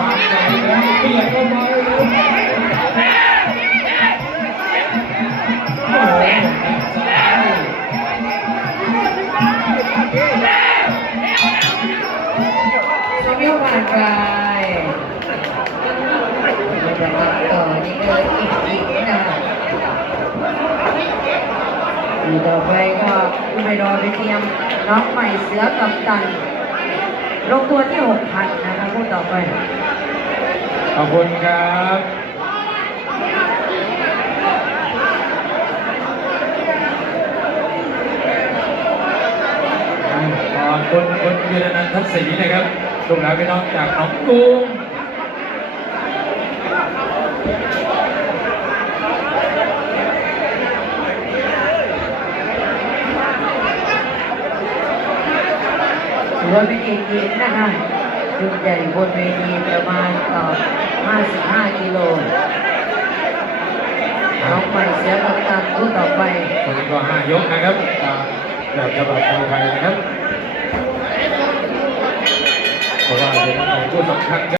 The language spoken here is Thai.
วางใจแล้วเปลี่ยนเข้ามาเลยโอ้โหสมิวผ่านไปเราจะมาต่อนี่เลยอีกนะอยู่ต่อไปก็ไปรอไปเตรียมน้องใหม่เสือกับตันลงตัวที่ 6,000 นะคะพูดต่อไปขอบคุณครับคนเยอรมันทัศน์นะครับลูกหลานพี่น้องจากหนองกุ้งถือว่าเป็นอีกทีนะคะจุดใหญ่บนเวทีประมาณ55 กิโลน้องใหม่เสือกับตันพูดต่อไปคนนี้ก็5 ยกนะครับแบบฉบับคนไทยนะครับเพราะว่าเป็นผู้สำคัญ